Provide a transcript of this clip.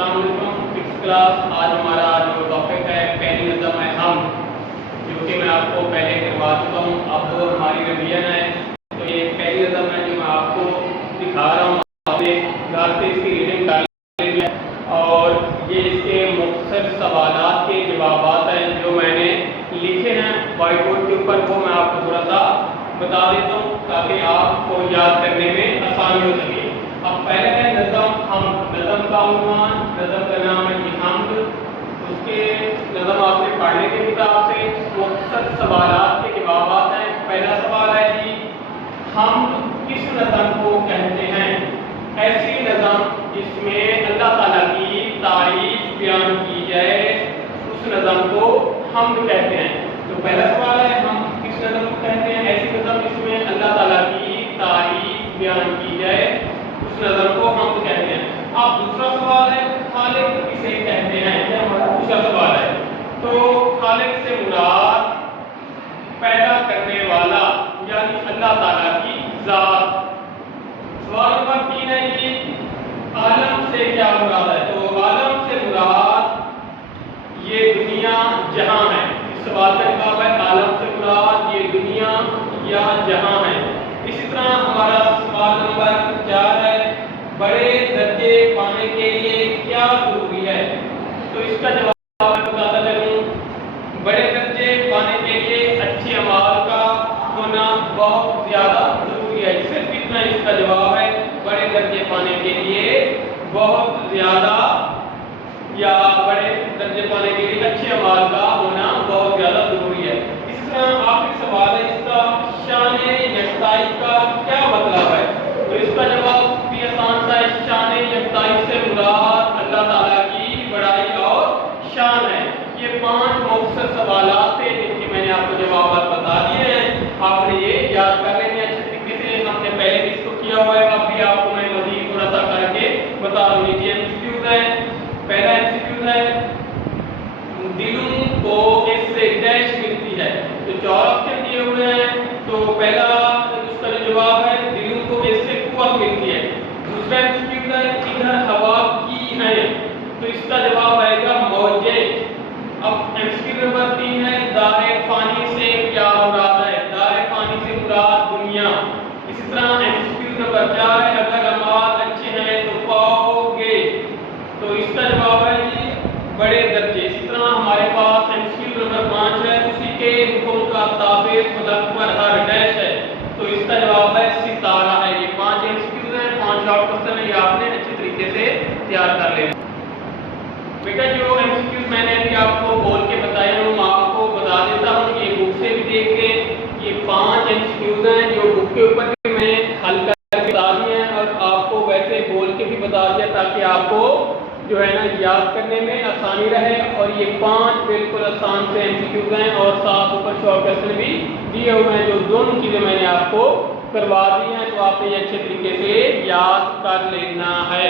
السلام علیکم six class آج ہمارا جو ٹاپک ہے پہلی نظم ہے ہم، جو کہ میں آپ کو پہلے کروا چکا ہوں. اب ہماری ریویژن ہے تو یہ پہلی نظم ہے جو میں آپ کو دکھا رہا ہوں. آپ نے گھر سے اس کی ریڈنگ کر لی ہے اور یہ اس کے مختصر سوالات کے جوابات ہیں جو میں نے لکھے ہیں وائٹ بورڈ کے اوپر، وہ میں آپ کو تھوڑا سا بتا دیتا ہوں تاکہ آپ کو یاد کرنے میں آسانی ہو سکے. اب پہلے ہے نظم ہم. نظم کا عنوان، نظم کا نام ہے جی حمد. اس کے نظم آپ نے پڑھنے کے کتاب سے مختصر سوالات کے جوابات ہیں. پہلا سوال ہے جی حمد کس نظم کو کہتے ہیں؟ ایسی نظم جس میں اللہ تعالیٰ کی تعریف بیان کی جائے اس نظم کو حمد کہتے ہیں. تو پہلا سوال ہے ہم کس نظم کو کہتے ہیں؟ ایسی نظم جس میں اللہ تعالیٰ کی تعریف بیان کی جائے اس نظم کو حمد کہتے ہیں. اب دوسرا سوال ہے خالق کسے کہتے ہیں؟ یہ ہمارا دوسرا سوال ہے. تو خالق سے مراد پیدا کرنے والا یعنی اللہ تعالیٰ کی ذات. سوال نمبر 3 ہے جی عالم سے کیا مراد ہے؟ تو عالم سے مراد یہ دنیا جہاں ہے. اس سوال کا جواب ہے عالم سے مراد یہ دنیا یا جہاں ہے. اسی طرح ہمارا سوال نمبر 4 ہے بڑے درجے پانے کے لیے کیا ضروری ہے؟ تو اس کا جواب میں بتاتا چلوں. بڑے درجے پانے کے لیے اچھے اعمال کا ہونا بہت زیادہ ضروری ہے. صرف اتنا اس کا جواب ہے بڑے درجے پانے کے لیے بہت زیادہ یا بڑے درجے پانے کے لیے اچھے اعمال کا ہونا بہت زیادہ ضروری ہے. اس طرح آخری سوال ہے اس کا شان یکتائی کا کیا مطلب ہے؟ تو اس کا جواب بھی آسان سا ہے. شان یکتائی سے مراد اللہ تعالیٰ کی بڑائی اور شان ہے. یہ 5 مختصر سوالات تھے جن کے میں نے آپ کو جوابات بتا دیے ہیں. آپ نے یہ یاد کر لیں گے اچھے طریقے سے. ہم نے پہلے بھی اس کو کیا ہوا ہے، اب بھی آپ کو میں مزید تھوڑا سا کر کے بتا دوں. یہ MCQ ہے. پہلا MCQ ہے دلوں کو اس سے ڈیش ملتی ہے. تو 4 آپشن دیے ہوئے ہیں. تو پہلا اس کا جو جواب ہے دلوں کو اس سے قوت ملتی ہے. دوسرا MCQ ہے ادھر ہوا کی ہے. تو اس کا جواب آئے گا موجیں. اب MCQ نمبر 3 ہے دار فانی سے کیا مراد ہے؟ دار فانی سے مراد دنیا. اسی طرح MCQ نمبر 4 ہے اگر اعمال اچھے ہیں تو پاؤ گے. تو اس کا جواب ہے جی بڑے درجے. اسی طرح ہمارے پاس MCQ نمبر 5 ہے اسی کے حکم کا تابع فلک پر ہر ڈیش ہے. تو اس کا جواب ہے ستارہ ہے. یہ 5 MCQ ہیں، 5 شارٹ کوسچن ہیں. یہ آپ نے اچھے طریقے سے تیار کر لینا. بیٹا جو MCQ میں نے بھی آپ کو بول کے بتایا ہوں آپ کو بتا دیتا ہوں. یہ بک سے بھی دیکھ لیں. یہ 5 MCQ ہیں جو بک کے اوپر بھی میں حل کر کے بتا دیے ہیں اور آپ کو ویسے بول کے بھی بتا دیا تاکہ آپ کو جو ہے نا یاد کرنے میں آسانی رہے. اور یہ 5 بالکل آسان سے MCQ ہیں اور ساتھ اوپر شارٹ کوسچن بھی دیے ہوئے ہیں. جو دونوں چیزیں میں نے آپ کو کروا دی ہیں تو آپ نے یہ اچھے طریقے سے یاد کر لینا ہے.